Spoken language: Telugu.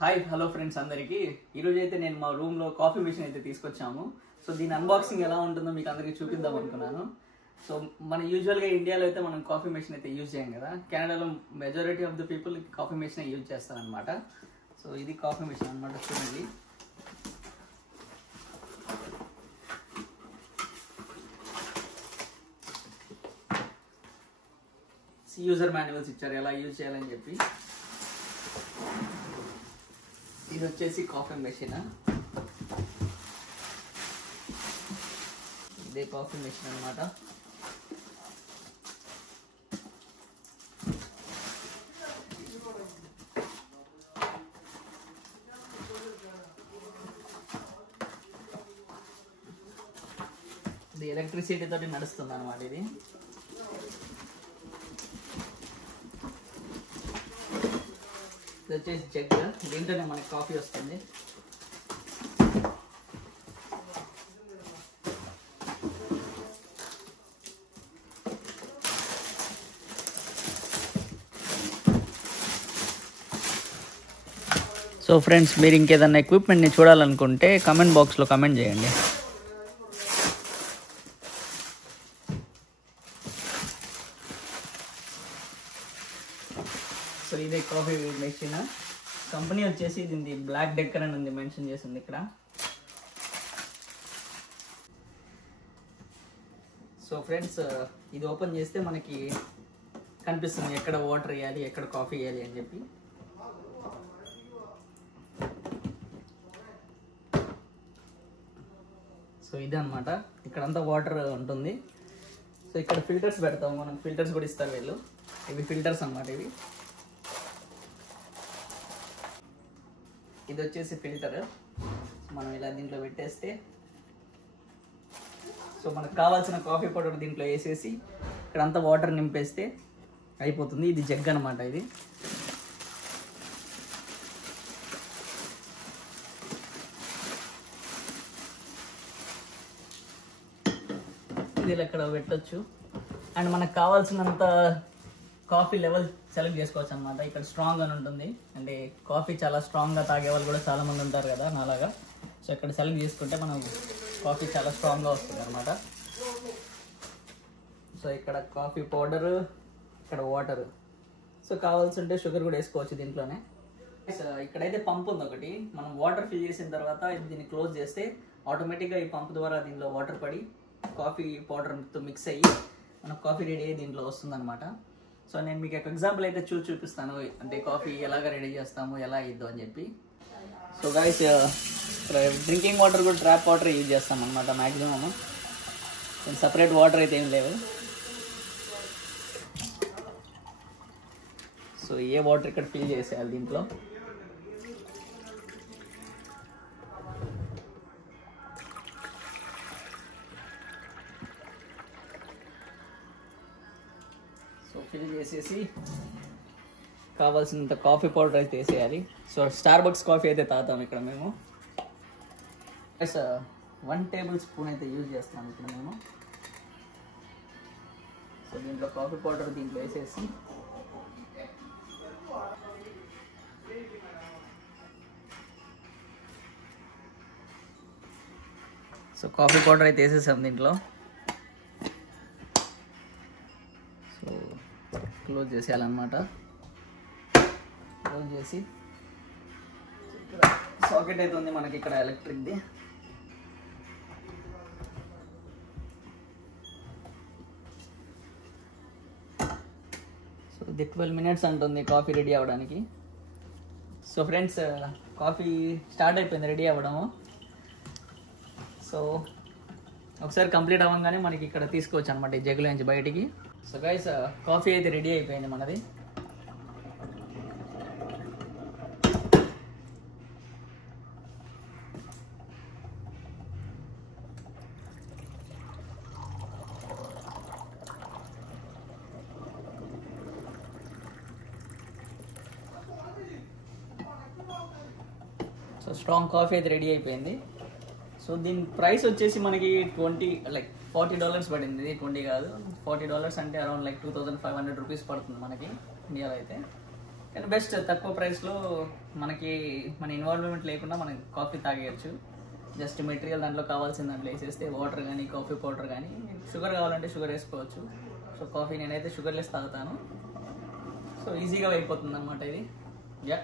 హాయ్ హలో ఫ్రెండ్స్ అందరికీ ఈరోజు అయితే నేను మా రూమ్లో కాఫీ మెషిన్ అయితే తీసుకొచ్చాము. సో దీని అన్బాక్సింగ్ ఎలా ఉంటుందో మీకు అందరికీ చూపిద్దాం అనుకున్నాను. సో మన యూజువల్గా ఇండియాలో అయితే మనం కాఫీ మెషిన్ అయితే యూజ్ చేయం కదా, కెనడాలో majority of the people coffee machine use చేస్తారనమాట. సో ఇది కాఫీ మెషిన్ అనమాట. చూడండి, యూజర్ మాన్యువల్స్ ఇచ్చారు ఎలా యూజ్ చేయాలని చెప్పి. ఇది వచ్చేసి కాఫీ మెషిన్, ఇదే కాఫీ మెషిన్ అనమాట. ఇది ఎలక్ట్రిసిటీ తోటి నడుస్తుంది అనమాట. ఇది వచ్చేసి జగ్, దీంట్లోనే మనకి కాఫీ వస్తుంది. సో ఫ్రెండ్స్, మీరు ఇంకేదన్నా ఎక్విప్మెంట్ని చూడాలనుకుంటే కమెంట్ బాక్స్లో కమెంట్ చేయండి. సో ఇదే కాఫీ మెషిన్. కంపెనీ వచ్చేసి ఇది బ్లాక్ డెక్కర్ అని ఉంది, మెన్షన్ చేసింది ఇక్కడ. సో ఫ్రెండ్స్, ఇది ఓపెన్ చేస్తే మనకి కనిపిస్తుంది ఎక్కడ వాటర్ వేయాలి, ఎక్కడ కాఫీ వేయాలి అని చెప్పి. సో ఇదన్నమాట, ఇక్కడంతా వాటర్ ఉంటుంది. సో ఇక్కడ ఫిల్టర్స్ పెడతాము మనం, ఫిల్టర్స్ కూడా ఇస్తారు వీళ్ళు. ఇవి ఫిల్టర్స్ అన్నమాట. ఇవి ఇది వచ్చేసి ఫిల్టర్. మనం ఇలా దీంట్లో పెట్టేస్తే సో మనకు కావాల్సిన కాఫీ పౌడర్ దీంట్లో వేసేసి ఇక్కడంతా వాటర్ నింపేస్తే అయిపోతుంది. ఇది జగ్ అనమాట. ఇది ఇది ఇక్కడ పెట్టచ్చు. అండ్ మనకు కావాల్సినంత కాఫీ లెవెల్ సెలెక్ట్ చేసుకోవచ్చు అనమాట. ఇక్కడ స్ట్రాంగ్ అని ఉంటుంది, అంటే కాఫీ చాలా స్ట్రాంగ్గా తాగే వాళ్ళు కూడా చాలా మంది ఉంటారు కదా నాలాగా. సో ఇక్కడ సెలెక్ట్ చేసుకుంటే మనం కాఫీ చాలా స్ట్రాంగ్గా వస్తుంది అనమాట. సో ఇక్కడ కాఫీ పౌడర్, ఇక్కడ వాటర్. సో కావాల్సి ఉంటే షుగర్ కూడా వేసుకోవచ్చు దీంట్లోనే. ఇక్కడైతే పంప్ ఉంది ఒకటి. మనం వాటర్ ఫిల్ చేసిన తర్వాత దీన్ని క్లోజ్ చేస్తే ఆటోమేటిక్గా ఈ పంప్ ద్వారా దీనిలో వాటర్ పడి కాఫీ పౌడర్తో మిక్స్ అయ్యి మనకు కాఫీ రెడీ అయ్యి దీంట్లో వస్తుంది అనమాట. సో నేను మీకు ఒక ఎగ్జాంపుల్ అయితే చూపిస్తాను, అంటే కాఫీ ఎలాగ రెడీ చేస్తాము, ఎలా అయ్యిద్దు అని చెప్పి. సో గైస్, డ్రింకింగ్ వాటర్ కూడా ట్రాప్ వాటర్ యూజ్ చేస్తాం అనమాట మ్యాక్సిమమ్. సపరేట్ వాటర్ అయితే ఏం లేవు. సో ఏ వాటర్ ఇక్కడ ఫిల్ చేసేయాలి దీంట్లో. ఫిల్ చేసేసి కావాల్సినంత కాఫీ పౌడర్ అయితే వేసేయాలి. సో స్టార్ బక్స్ కాఫీ అయితే తాగుతాం ఇక్కడ మేము. 1 టేబుల్ స్పూన్ అయితే యూజ్ చేస్తాం ఇక్కడ మేము. సో దీంట్లో కాఫీ పౌడర్ దీంట్లో వేసేసి సో కాఫీ పౌడర్ అయితే వేసేసాం దీంట్లో. So close చేసేయాలన్నమాట. క్లోజ్ చేసి ఇక్కడ సాకెట్ అయితే ఉంది మనకి ఇక్కడ ఎలక్ట్రిక్ది. సో ఇది 12 minutes అంటుంది కాఫీ రెడీ అవ్వడానికి. సో ఫ్రెండ్స్, కాఫీ స్టార్ట్ అయిపోయింది రెడీ అవ్వడము. సో ఒకసారి కంప్లీట్ అవ్వగానే మనకి ఇక్కడ తీసుకోవచ్చు అనమాట ఈ జగ్గులో నుంచి బయటికి. సో గైస్, కాఫీ అయితే రెడీ అయిపోయింది మనది. సో స్ట్రాంగ్ కాఫీ అయితే రెడీ అయిపోయింది. సో దీని ప్రైస్ వచ్చేసి మనకి $40 పడింది. ఇది 20 కాదు, $40 అంటే అరౌండ్ 2500 రూపీస్ పడుతుంది మనకి ఇండియాలో అయితే. కానీ బెస్ట్ తక్కువ ప్రైస్లో మనకి మన ఇన్వాల్వ్మెంట్ లేకుండా మనం కాఫీ తాగేయచ్చు. జస్ట్ మెటీరియల్ దాంట్లో కావాల్సిన దాంట్లో వేసేస్తే వాటర్ కానీ కాఫీ పౌడర్ కానీ, షుగర్ కావాలంటే షుగర్ వేసుకోవచ్చు. సో కాఫీ నేనైతే షుగర్లెస్ తాగుతాను. సో ఈజీగా అయిపోతుంది అనమాట ఇది. యా